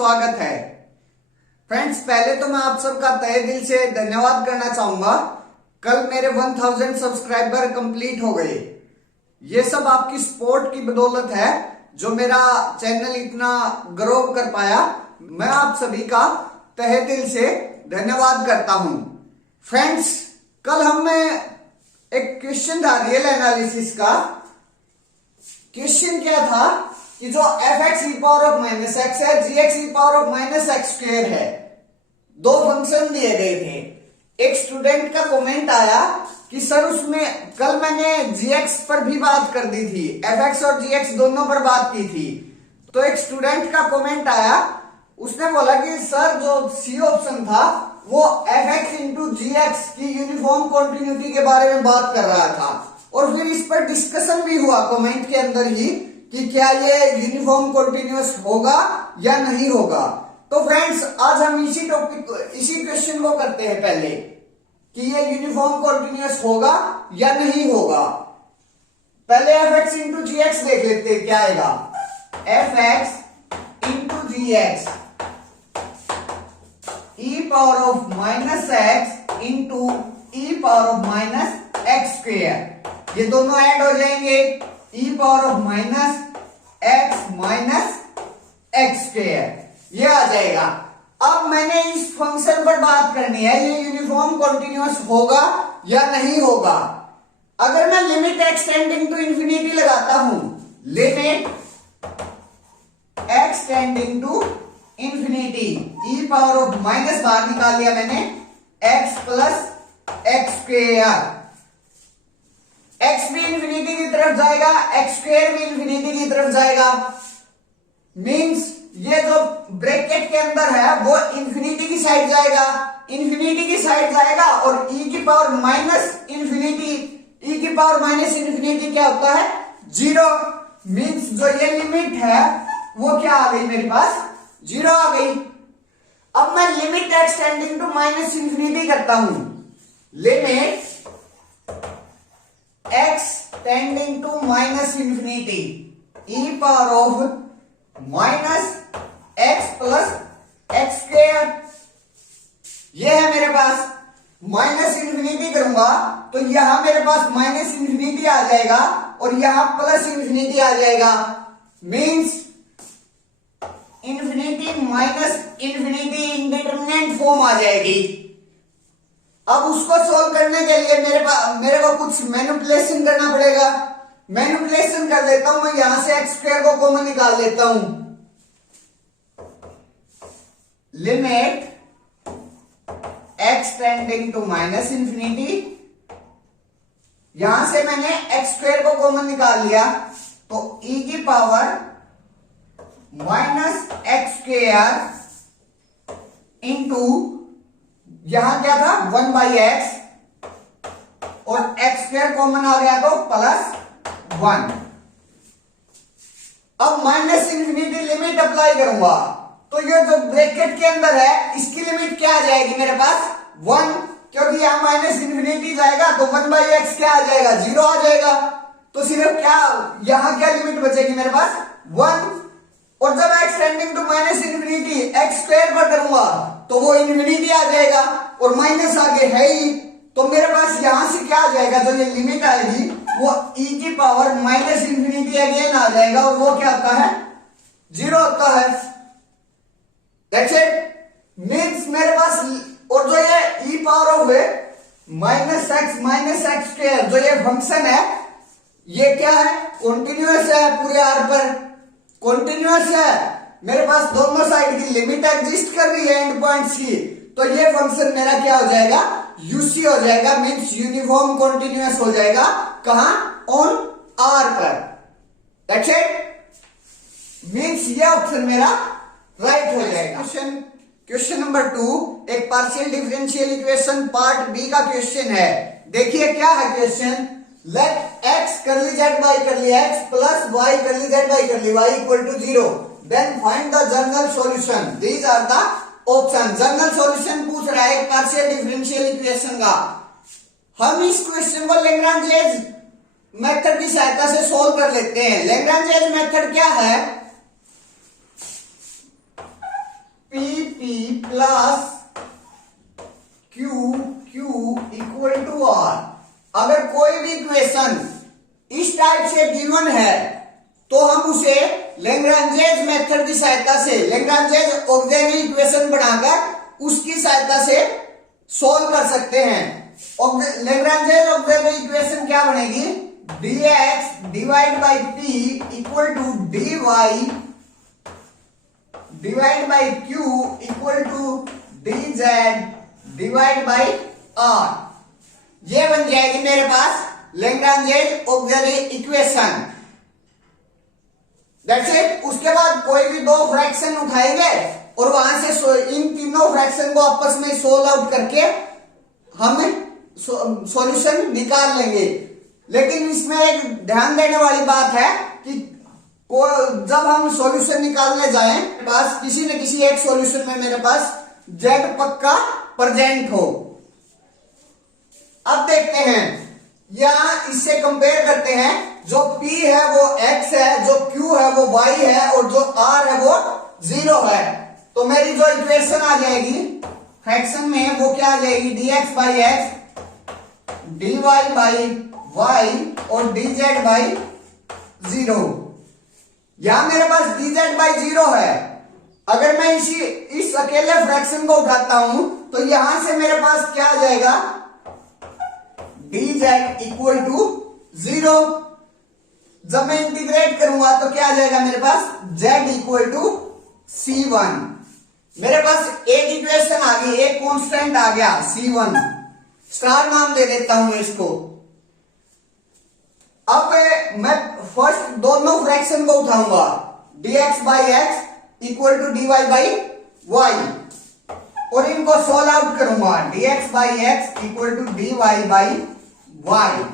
स्वागत है। फ्रेंड्स, पहले तो मैं आप सबका तहे दिल से धन्यवाद करना चाहूंगा। कल मेरे 1000 सब्सक्राइबर कंप्लीट हो गए। ये सब आपकी सपोर्ट की बदौलत है जो मेरा चैनल इतना ग्रो कर पाया। मैं आप सभी का तहे दिल से धन्यवाद करता हूं। फ्रेंड्स, कल हमें एक क्वेश्चन था रियल एनालिसिस का। क्वेश्चन क्या था कि जो f(x) e power of minus x है, gx e power of minus x square है, दो फंक्शन दिए गए थे। एक स्टूडेंट का कमेंट आया कि सर उसमें कल मैंने gx पर भी बात कर दी थी, f(x) और gx दोनों पर बात की थी। तो एक स्टूडेंट का कमेंट आया, उसने बोला कि सर जो सी ऑप्शन था वो f(x) इंटू gx की यूनिफॉर्म कॉन्टिन्यूटी के बारे में बात कर रहा था। और फिर इस पर डिस्कशन भी हुआ कमेंट के अंदर ही कि क्या ये यूनिफॉर्म कॉन्टिन्यूअस होगा या नहीं होगा। तो फ्रेंड्स, आज हम इसी क्वेश्चन को करते हैं पहले कि ये यूनिफॉर्म कॉन्टिन्यूअस होगा या नहीं होगा। पहले f(x) इंटू gx देख लेते हैं क्या आएगा। f(x) into gx e power of minus x into e power of minus x square, ये दोनों ऐड हो जाएंगे, e power of minus x square, ये आ जाएगा। अब मैंने इस फंक्शन पर बात करनी है, ये यूनिफॉर्म कॉन्टिन्यूअस होगा या नहीं होगा। अगर मैं limit x tending to infinity लगाता हूं, limit x tending to infinity, e power of minus बाहर निकाल लिया मैंने, x plus x square, x भी इंफिनिटी की तरफ जाएगा, एक्स स्क्वायर भी इंफिनिटी की तरफ जाएगा। मींस ये जो ब्रैकेट के अंदर है वो इंफिनिटी की साइड जाएगा, इंफिनिटी की साइड जाएगा। और e की पावर माइनस इंफिनिटी, e की पावर माइनस इंफिनिटी क्या होता है? 0। मींस जो ये लिमिट है वो क्या आ गई मेरे पास? 0 आ गई। अब मैं limit x tending to minus infinity करता हूं, limit x tending to minus infinity e power of minus x plus x square, ये है मेरे पास। माइनस इंफिनिटी करूंगा तो यहां मेरे पास माइनस इंफिनिटी आ जाएगा और यहां प्लस इंफिनिटी आ जाएगा। Means infinity minus infinity indeterminate form आ जाएगी। अब उसको सोल्व करने के लिए मेरे को कुछ मैनिपुलेशन करना पड़ेगा। मैनिपुलेशन कर लेता हूं मैं, यहां से एक्स स्क्वायर को कॉमन निकाल लेता हूं। Limit x tending to minus infinity, यहां से मैंने एक्स स्क्वायर को कॉमन निकाल लिया तो e की power minus x square into यहां क्या था 1/x और एक्स स्क्वायर कॉमन आ गया तो प्लस 1। अब माइनस इंफिनिटी लिमिट अप्लाई करूंगा तो ये जो ब्रैकेट के अंदर है इसकी लिमिट क्या आ जाएगी मेरे पास? 1, क्योंकि यहां माइनस इंफिनिटी जाएगा तो 1/x क्या आ जाएगा? 0 आ जाएगा। तो सिर्फ क्या यहां क्या लिमिट बचेगी मेरे पास? 1। और जब x tending to minus infinity x square पर करूंगा तो वो इंफिनिटी आ जाएगा और माइनस आगे है ही, तो मेरे पास यहां से क्या आ जाएगा? जो ये लिमिट आएगी वो e की पावर माइनस इंफिनिटी अगेन आ जाएगा और वो क्या होता है? 0 होता है। That's it. मींस मेरे पास और जो ये e power of minus x square जो ये फंक्शन है ये क्या है? कॉन्टिन्यूअस है, पूरे आर पर कॉन्टिन्यूअस है। मेरे पास दोनों साइड की लिमिट एग्जिस्ट कर रही है एंड पॉइंट सी, तो ये फंक्शन मेरा क्या हो जाएगा? यूसी हो जाएगा। मींस यूनिफॉर्म कॉन्टिन्यूअस हो जाएगा। कहां? ऑन आर पर। That's it. मींस ये ऑप्शन मेरा राइट हो जाएगा। क्वेश्चन नंबर 2 एक partial differential equation part B का क्वेश्चन है। देखिए क्या है question. Let x curly z by curly x plus y curly z by curly y equal to 0, then find the general solution. These are the options. General solution पूछ रहा है एक partial differential equation का। हम इस question को लैग्रांजेज method की सहायता से सोल्व कर लेते हैं। लैग्रांजेज मेथड क्या है? P P plus Q Q equal to R. अगर कोई भी इक्वेशन इस टाइप से गिवन है तो हम उसे लैग्रांजेस मेथड की सहायता से, लैग्रांजेस ऑक्सिलरी इक्वेशन बनाकर उसकी सहायता से सोल्व कर सकते हैं। लैग्रांजेस ऑक्सिलरी इक्वेशन क्या बनेगी? dx divide by p equal to dy divide by q equal to dz divide by r। ये बन जाएगी मेरे पास Lagrange's auxiliary equation. That's it. उसके बाद कोई भी दो फ्रैक्शन उठाएंगे और वहां से इन तीनों फ्रैक्शन को आपस में सोल्व आउट करके हम सॉल्यूशन निकाल लेंगे। लेकिन इसमें एक ध्यान देने वाली बात है कि जब हम सॉल्यूशन निकालने जाएं, पास किसी न किसी एक सॉल्यूशन में मेरे पास z पक्का प्रेजेंट हो। अब देखते हैं, यहां इससे कंपेयर करते हैं। जो p है वो x है, जो q है वो y है और जो r है वो 0 है। तो मेरी जो इक्वेशन आ जाएगी फ्रैक्शन में वो क्या आ जाएगी? dx by x dy by y और dz बाई 0। यहां मेरे पास dz बाई 0 है। अगर मैं इस अकेले फ्रैक्शन को उठाता हूं तो यहां से मेरे पास क्या आ जाएगा? dz equal to 0। जब मैं इंटीग्रेट करूंगा तो क्या आ जाएगा मेरे पास? z equal to c1। मेरे पास एक इक्वेशन आ गई, एक कांस्टेंट आ गया c1, स्टार नाम दे देता हूं इसको। अब मैं फर्स्ट दोनों फ्रैक्शन को उठाऊंगा, dx by x equal to dy by y, और इनको सोल्व आउट करूंगा। dx by x equal to dy by y,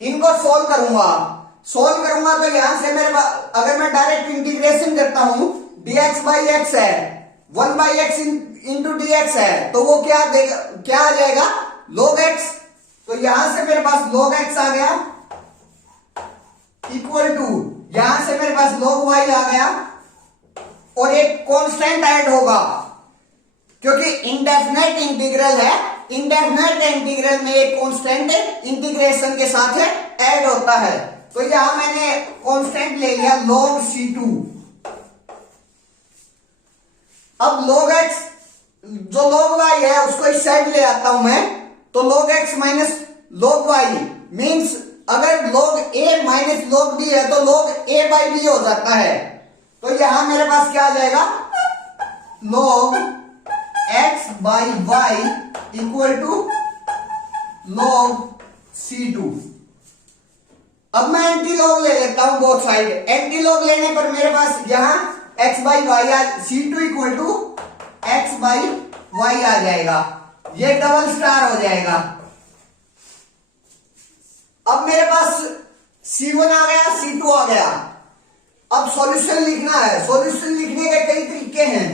इनको सोल्व करूंगा तो यहां से मेरे पास अगर मैं डायरेक्ट इंटीग्रेशन करता हूं, dx बाई एक्स है, 1 बाई एक्स इंटू dx है, तो वो क्या देगा? क्या आ जाएगा? log x। तो यहां से मेरे पास log x आ गया इक्वल टू, यहां से मेरे पास log y आ गया और एक कांस्टेंट ऐड होगा क्योंकि इंडेफिनेट इंटीग्रल है। इंडेफिनेट इंटीग्रल में एक कांस्टेंट इंटीग्रेशन के साथ ऐड होता है। तो यहां मैंने कांस्टेंट ले लिया log c2। अब log x, जो log y है उसको इस साइड ले आता हूं मैं, तो log x minus log y means अगर log a minus log b है तो log a बाई b हो जाता है। तो यहां मेरे पास क्या आ जाएगा? log x by y equal to log c2। अब मैं एंटी लॉग ले लेता हूं बोथ साइड। एंटी लॉग लेने पर मेरे पास यहां x by y c2 equal to x by y आ जाएगा। ये डबल स्टार हो जाएगा। अब मेरे पास c1 आ गया, c2 आ गया। अब सॉल्यूशन लिखना है। सॉल्यूशन लिखने के कई तरीके हैं।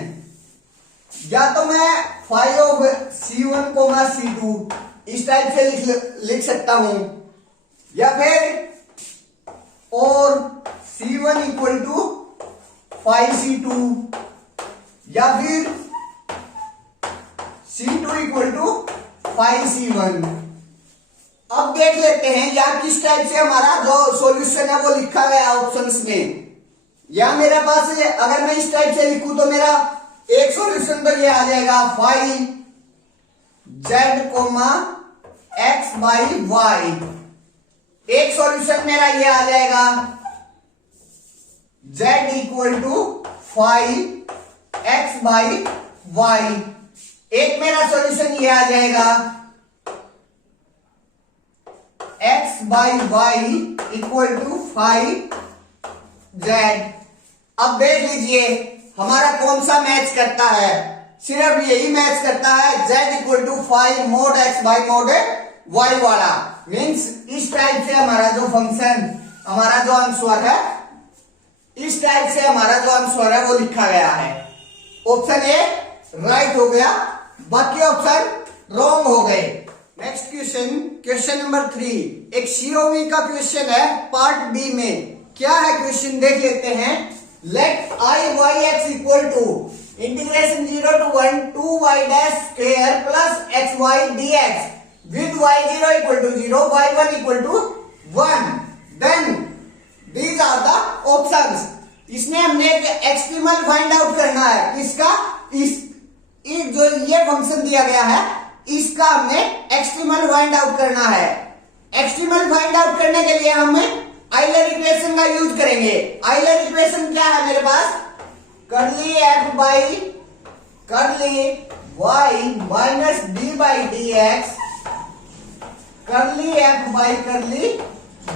या तो मैं five of c1 coma c2 इस टाइप से लिख सकता हूं, या फिर और c1 इक्वल टू 5c2, या फिर c2 इक्वल टू 5c1। अब देख लेते हैं या किस टाइप से हमारा जो सॉल्यूशन है वो लिखा गया ऑप्शंस में। या मेरे पास अगर मैं इस टाइप से लिखूं तो मेरा एक सॉल्यूशन तो ये आ जाएगा 5z comma x by y. एक सॉल्यूशन मेरा ये आ जाएगा z equal to 5x by y. एक मेरा सॉल्यूशन ये आ जाएगा x by y equal to 5z। अब देख लीजिए हमारा कौन सा मैच करता है। सिर्फ यही मैच करता है z equal to 5 mod x by mod y वाला। मीन्स इस टाइप से हमारा जो फंक्शन, हमारा जो आंसर है, इस टाइप से हमारा जो आंसर है वो लिखा गया है। ऑप्शन ए राइट हो गया, बाकी ऑप्शन रॉन्ग हो गए। नेक्स्ट क्वेश्चन, क्वेश्चन नंबर 3, एक सीओवी का क्वेश्चन है पार्ट बी में। क्या है क्वेश्चन देख लेते हैं। Let I y x equal to, integration 0 to 1 2y dash square plus xy dx with y0 equal to 0, y1 equal to 1. Then these are the options. इसमें हमने एक एक्सट्रीमल फाइंड आउट करना है। इसका जो ये फंक्शन दिया गया है इसका हमने एक्सट्रीमल फाइंड आउट करना है। एक्सट्रीमल फाइंड आउट करने के लिए हमें आइलर इक्वेशन का यूज करेंगे। आइलर इक्वेशन क्या है मेरे पास? Curly f by curly y minus d by d x curly f by curly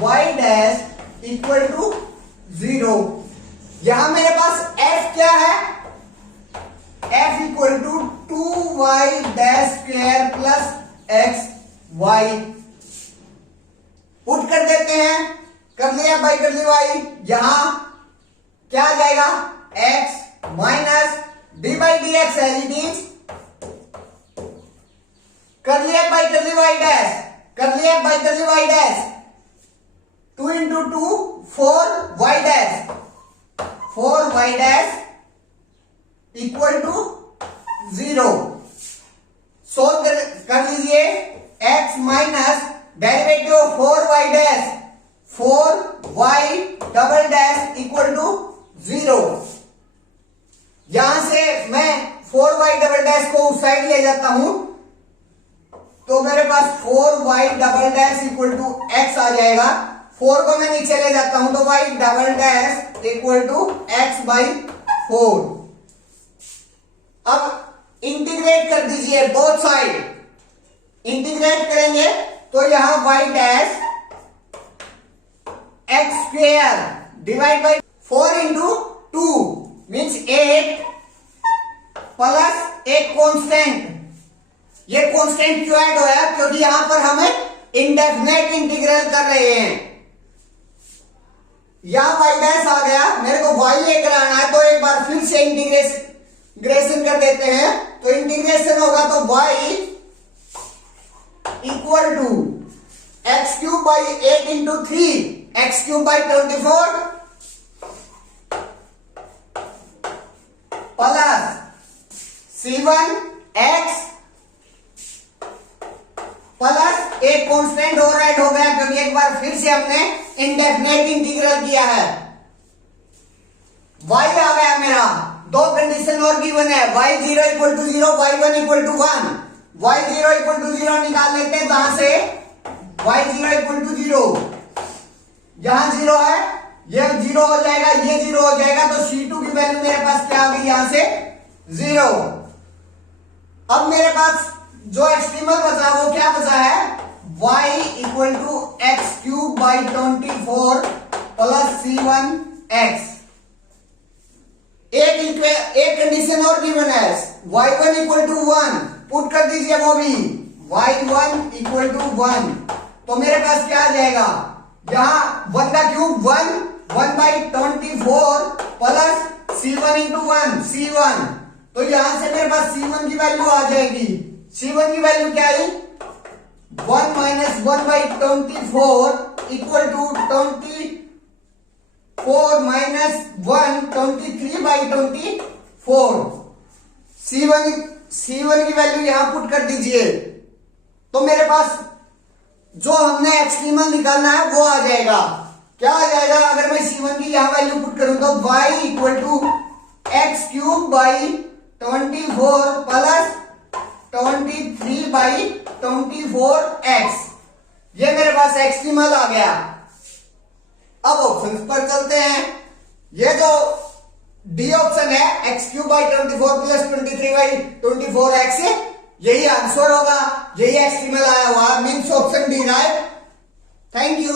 y dash equal to 0। यहां मेरे पास f क्या है? f equal to 2y dash square plus x y. Put कर देते हैं कर लिया बाई कर ली वाई। यहां क्या आ जाएगा? x minus d by d x है इट इज कर लिया by curly y dash कर लिया by curly y dash 2 into 2 4y dash 4y dash equal to 0। Solve कर लीजिए। x minus derivative of 4y dash 4y double dash equal to 0। यहां से मैं 4y double dash को उस side ले जाता हूं तो मेरे पास 4y double dash equal to x आ जाएगा। 4 को मैं नीचे ले जाता हूं तो y double dash equal to x by 4। अब इंटीग्रेट कर दीजिए बोथ साइड। इंटीग्रेट करेंगे तो यहां y dash x square divide by 4 into 2 means 8 plus एक कांस्टेंट। ये कांस्टेंट क्यों ऐड होया? क्योंकि यहां पर हम इंडेफिनेट इंटीग्रल कर रहे हैं। यहां y डैश आ गया, मेरे को y लेकर आना है तो एक बार फिर से इंटीग्रेशन कर देते हैं। तो इंटीग्रेशन होगा तो y equal to x cube by 8 into 3 x cube by 24 plus c1 x plus एक कांस्टेंट और ऐड हो गया क्योंकि एक बार फिर से हमने इंडेफिनेट इंटीग्रल किया है। y आ गया मेरा। दो कंडीशन और गिवन है y0 equal to 0 y1 equal to 1। y0 equal to 0 निकाल लेते हैं जहां से y0 इक्वल टू 0 यहां 0 है ये 0 हो जाएगा ये 0 हो जाएगा तो c2 की वैल्यू मेरे पास क्या आ गई यहां से 0। अब मेरे पास जो एक्सट्रीमल बचा वो क्या बचा है? y equal to x cube by 24 plus c1 x। एक कंडीशन और गिवन है y1 इक्वल टू 1 पुट कर दीजिए वो भी y1 इक्वल टू 1 तो मेरे पास क्या आ जाएगा? यहां 1 का cube 1 by 24 plus c1 into 1 c1। तो यहां से मेरे पास c1 की वैल्यू आ जाएगी। c1 की वैल्यू क्या आई? 1 minus 1 by 24 equal to 24 minus 1 23 by 24। c1 की वैल्यू यहां पुट कर दीजिए तो मेरे पास जो हमने एक्सट्रीमल निकालना है वो आ जाएगा। क्या आ जाएगा? अगर मैं c1 की यहां वैल्यू पुट करूं तो y equal to x cube by 24 plus 23 by 24x। ये मेरे पास एक्सट्रीमल आ गया। अब ऑप्शन पर चलते हैं। ये जो डी ऑप्शन है x cube by 24 plus 23 by 24x यही आंसर होगा। यही एक्सट्रीमल आया हुआ means option D right. Thank you.